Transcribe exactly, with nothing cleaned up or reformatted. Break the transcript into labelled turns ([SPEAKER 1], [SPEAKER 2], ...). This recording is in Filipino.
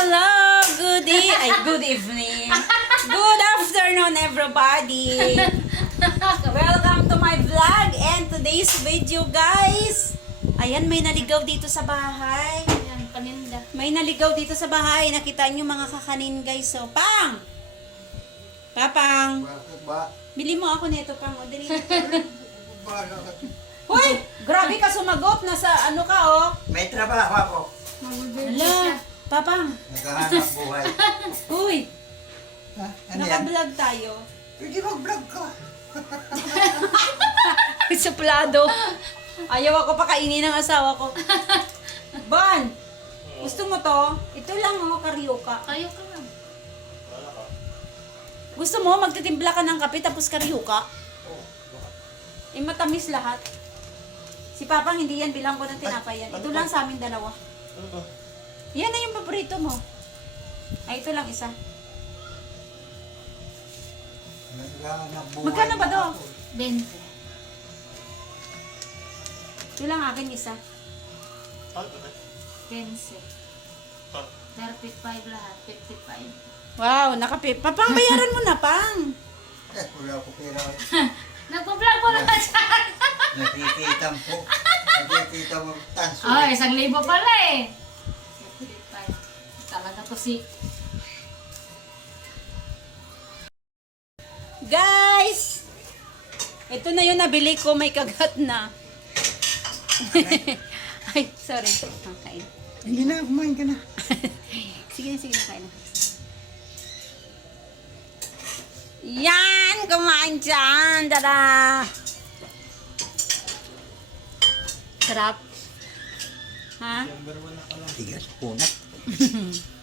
[SPEAKER 1] Hello, good e ay good evening. Good afternoon everybody. Welcome to my vlog and today's video guys. Ayan, may naligaw dito sa bahay.
[SPEAKER 2] Ayan, paninda.
[SPEAKER 1] May naligaw dito sa bahay. Nakita niyo mga kakanin guys. So, Pang! Papang!
[SPEAKER 3] Bakit ba?
[SPEAKER 1] Bili mo ako nito, Pang. O, dali.
[SPEAKER 3] Bakit?
[SPEAKER 1] Hoy! Grabe ka sumagot. Nasa ano ka, oh.
[SPEAKER 3] May trabaho ako.
[SPEAKER 2] Mag-birthday
[SPEAKER 1] Hala,
[SPEAKER 2] siya.
[SPEAKER 1] Papang.
[SPEAKER 3] Naghahanap buhay.
[SPEAKER 1] Uy,
[SPEAKER 3] Ha? Ano yan?
[SPEAKER 1] naka-vlog tayo.
[SPEAKER 3] Pwede mag-vlog ka.
[SPEAKER 1] Suplado. Ayaw ako pakainin ng asawa ko. Ban! Gusto mo to? Ito lang, oh, karyoka.
[SPEAKER 2] Kayo ka lang.
[SPEAKER 1] Gusto mo, magtitimpla ka ng kape tapos karyoka? Eh, matamis lahat. Si Papang, hindi yan bilang ko ng tinapay yan. Ito lang sa amin dalawa. Yan na yung paborito mo. Ay, ito lang isa.
[SPEAKER 3] Naghahanap buhay.
[SPEAKER 1] Magkano ba to?
[SPEAKER 3] ako.
[SPEAKER 2] twenty.
[SPEAKER 1] Ito lang akin isa.
[SPEAKER 2] Kense. thirty-five lahat. fifty-five.
[SPEAKER 1] Wow, nakape. Papang, bayaran mo na, Pang.
[SPEAKER 3] Eh, wala ko pera.
[SPEAKER 2] Nagpa-vlog ko naman siya.
[SPEAKER 3] Nakikita mo. Nakikita mo. Tanso.
[SPEAKER 2] Oh, isang libo pala eh. fifty-five. Talaga to si...
[SPEAKER 1] Guys! Ito na yung nabili ko, may kagat na. Ay, sorry. Ah, kain.
[SPEAKER 3] Hindi na, kumain ka na.
[SPEAKER 1] Sige na, sige na, kain na. Yan! Kumain dyan! Tada! Sarap. Ha?
[SPEAKER 3] Tigas punat.